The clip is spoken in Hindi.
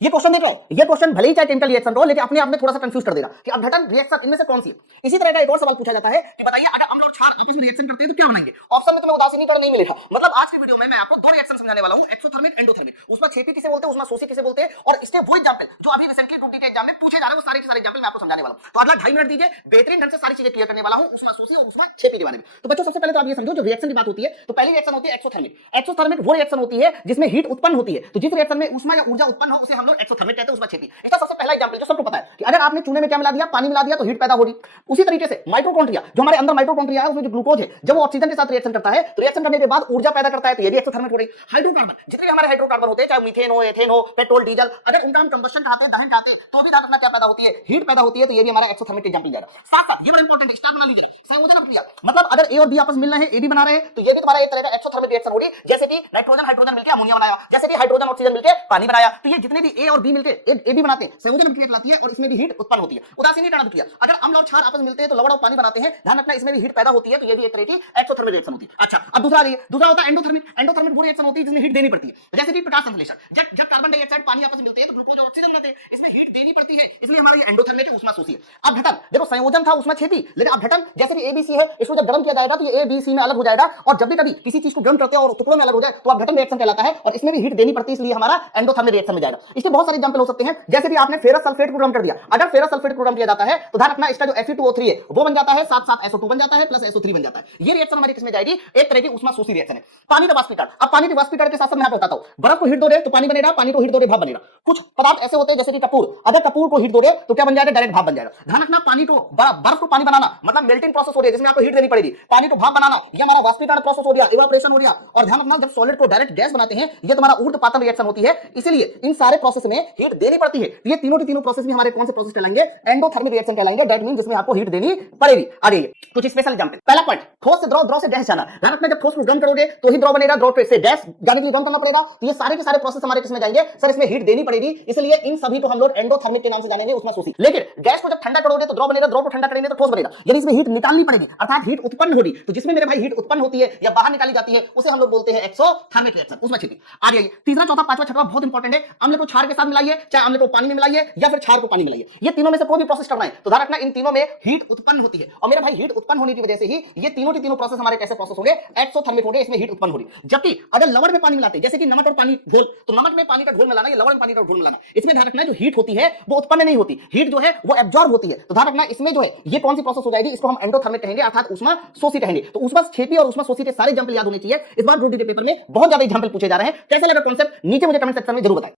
ये क्वेश्चन देख रहे हैं, ये क्वेश्चन भले ही चाहे केमिकल रिएक्शन हो, लेकिन अपने आप में थोड़ा सा कंफ्यूज कर देगा कि अपघटन रिएक्शन इनमें से कौन सी है। इसी तरह का एक और सवाल पूछा जाता है कि बताइए अगर अम्ल और क्षार आपस में रिएक्शन करते हैं तो क्या बनाएंगे। ऑप्शन में तुम्हें उदासीनीकरण नहीं मिलेगा। मतलब आज की वीडियो में मैं आपको दो रिएक्शन समझाने वाला हूं, एक्सोथर्मिक एंडोथर्मिक। उसमें छेपी किसे बोलते हैं, उसमें शोषी किसे बोलते हैं, और इसके वो एग्जांपल जो अभी रिसेंटली ग्रुप डी के एग्जाम में पूछे जा रहे हैं वो सारे के सारे एग्जांपल मैं आपको समझाने वाला हूं। तो अगला 2.5 मिनट दीजिए, बेहतरीन ढंग से सारी चीजें क्लियर करने वाला हूं उसमें शोषी और उसमें छेपी के बारे में। तो बच्चों सबसे पहले तो आप ये समझो, जो रिएक्शन की बात होती है तो पहली रिएक्शन होती है एक्सोथर्मिक। एक्सोथर्मिक वो रिएक्शन होती है जिसमें हीट उत्पन्न होती है। तो जिस रिएक्शन में ऊष्मा या ऊर्जा उत्पन्न हो उसे हम लोग एक्सोथर्मिक कहते हैं, उसमें छेपी। इसका सबसे पहला एग्जांपल जो सबको पता है कि अगर आपने चूने में क्या मिला दिया, पानी मिला दिया तो हीट पैदा हो रही। उसी तरीके से माइटोकॉन्ड्रिया, जो हमारे अंदर माइटोकॉन्ड्रिया है उसमें जो ग्लूकोज है जब वो ऑक्सीजन के साथ रिएक्शन करता है तो रिएक्शन करने के बाद ऊर्जा पैदा करता है, तो ये भी एक्सोथर्मिक हो रही। हाइड्रोकार्बन, जितने हमारे हाइड्रोकार्बन होते हैं चाहे मीथेन हो, एथेन हो, पेट्रोल, डीजल, अगर उनका हम कंबशन चाहते हैं, दहन चाहते हैं तो भी धातु में क्या पैदा होती है, हीट पैदा होती है। तो ये भी हमारा एक्सोथर्मिक एग्जांपल जाएगा। साथ साथ ये बड़ा इंपॉर्टेंट है, स्टार बना लीजिए, संयोजन अभिक्रिया। मतलब अगर ए और बी आपस में मिल रहे हैं, ए बी बना रहे हैं, तो ये भी तुम्हारा एक तरह का एक्सोथर्मिक रिएक्शन हो रही। जैसे कि नाइट्रोजन हाइड्रोजन मिलकर अमोनिया बनाया, जैसे कि हाइड्रोजन ऑक्सीजन मिलकर पानी बनाया। तो ये जितने भी ए और बी मिलकर ए बी बनाते हैं संयोजन अभिक्रिया कहलाती है, और इसमें भी हीट उत्पन्न होती है। उदासीनीकरण अभिक्रिया, अगर अम्ल और क्षार आपस में मिलते हैं तो लवण और पानी बनाते हैं, ध्यान रखना इसमें भी हीट पैदा होती है। तो ये भी एक तरह की एक्सोथर्मिक रिएक्शन होती है। अच्छा, अब दूसरा होता है एंडोथर्मिक। एंडोथर्मिक वो रिएक्शन होती है जिसमें हीट देनी पड़ती है, जैसे कि प्रकाश संश्लेषण। जब कार्बन डाइऑक्साइड पानी आपस में मिलते हैं तो ग्लूकोज और ऑक्सीजन बनाते हैं, इसमें हीट देनी पड़ती है, इसलिए हमारा ये एंडोथर्मिक है, ऊष्मा शोषी है। अपघटन, देखो संयोजन था उसमें छेपी, लेकिन अपघटन जैसे कि एबीसी है, इसको जब गर्म किया जाएगा तो ये एबीसी में अलग हो जाएगा, और जब भी कभी किसी चीज को गर्म करते हैं और टुकड़ों में अलग हो जाए तो अपघटन रिएक्शन कहलाता है, और इसमें भी हीट देनी पड़ती है, इसलिए हमारा एंडोथर्मिक रिएक्शन में जाएगा। इसके बहुत सारे एग्जांपल हो सकते हैं, जैसे कि आपने फेरस सल्फेट को गर्म कर दिया। अगर फेरस सल्फेट को गर्म किया जाता है तो ध्यान रखना इसका जो Fe2O3 है वो बन जाता है, साथ साथ SO2 बन जाता है, प्लस SO3 बन जाता है। ये रिएक्शन हमारी किसमें जाएगी, एक तरह की ऊष्मा शोषी रिएक्शन है। पानी का वाष्पीकरण, अब पानी के वाष्पीकरण के साथ साथ मैं आपको बताता हूं, बर्फ को हीट दो दे तो पानी बनेगा, पानी को हीट दो दे भाप बनेगा। कुछ पदार्थ ऐसे होते हैं जैसे कि कपूर, अगर कपूर को हीट दो दे तो क्या बन जाएगा, डायरेक्ट भाप बन जाएगा। ध्यान रखना पानी को बर्फ को पानी बनाना मतलब मेल्टिंग प्रोसेस हो रही है जिसमें आपको हीट देनी पड़ेगी। पानी को भाप बनाना ये हमारा वाष्पीकरण प्रोसेस हो रहा है, इवापोरेशन हो रहा है। और ध्यान रखना जब सॉलिड को डायरेक्ट गैस बनाते हैं ये तुम्हारा ऊर्ध्वपातन रिएक्शन होती है, इसलिए इन सारे प्रोसेस में हीट देनी पड़ती है। ये तीनों के तीनों प्रोसेस में हमारे कौन से प्रोसेस कहलाएंगे, एंडोथर्मिक रिएक्शन कहलाएंगे। दैट मीन जिसमें आपको हीट देनी पड़ेगी। आगे कुछ स्पेशल एग्जांपल। पहला पॉइंट, ठोस से द्रव, द्रव से गैस जाना। ध्यान रखना जब ठोस को गर्म करोगे तो ही द्रव बनेगा, द्रव से गैस जाने के लिए गर्म करना पड़ेगा। तो ये सारे के सारे प्रोसेस हमारे किसमें जाएंगे, सर इसमें हीट देनी पड़ेगी, इसलिए इन सभी को हम लोग एंडोथर्मिक के नाम से जानेंगे, उसमें शोषी। लेकिन गैस को जब ठंडा करोगे तो द्रव बनेगा, द्रव को ठंडा करेंगे तो ठोस बनेगा, यानी इसमें हीट निकालनी पड़ेगी, अर्थात हीट उत्पन्न होगी। तो जिसमें मेरे भाई हीट उत्पन्न होती है या बाहर निकाली जाती है उसे हम लोग बोलते हैं एक्सोथर्मिक रिएक्शन, उसमें छेपी। आ जाइए तीसरा, चौथा, पांचवा, छठवां बहुत इंपॉर्टेंट है। अम्ल को क्षार के साथ मिलाइए, चाहे अम्ल को पानी में मिलाइए या फिर क्षार को पानी में मिलाइए, ये तीनों में से कोई भी प्रोसेस करना है तो ध्यान रखना इन तीनों में हीट उत्पन्न होती है। और मेरे भाई हीट उत्पन्न होने की वजह से ही ये तीनों के तीनों प्रोसेस हमारे कैसे प्रोसेस होंगे, एक्सोथर्मिक होंगे, इसमें हीट उत्पन्न हो रही। जबकि अगर लवण में पानी मिलाते जैसे कि नमक और पानी घोल, तो नमक में पानी का घोल मिलाना या लवण में पानी का घोल मिलाना, इसमें ध्यान रखना जो हीट होती है वो उत्पन्न नहीं होती, हीट जो है वो एब्जॉर्ब होती है। तो ध्यान रखना इसमें जो है ये कौन सी प्रोसेस हो जाएगी, इसको हम एंडोथर्मिक कहेंगे, अर्थात ऊष्मा शोषी कहेंगे। तो ऊष्मा छेपी और ऊष्मा शोषी के सारे एग्जांपल याद होने चाहिए। इस बार ग्रुप डी पेपर में बहुत ज्यादा एग्जांपल पूछे जा रहे हैं। कैसे लगा कॉन्सेप्ट, नीचे मुझे कमेंट सेक्शन में जरूर बताएं।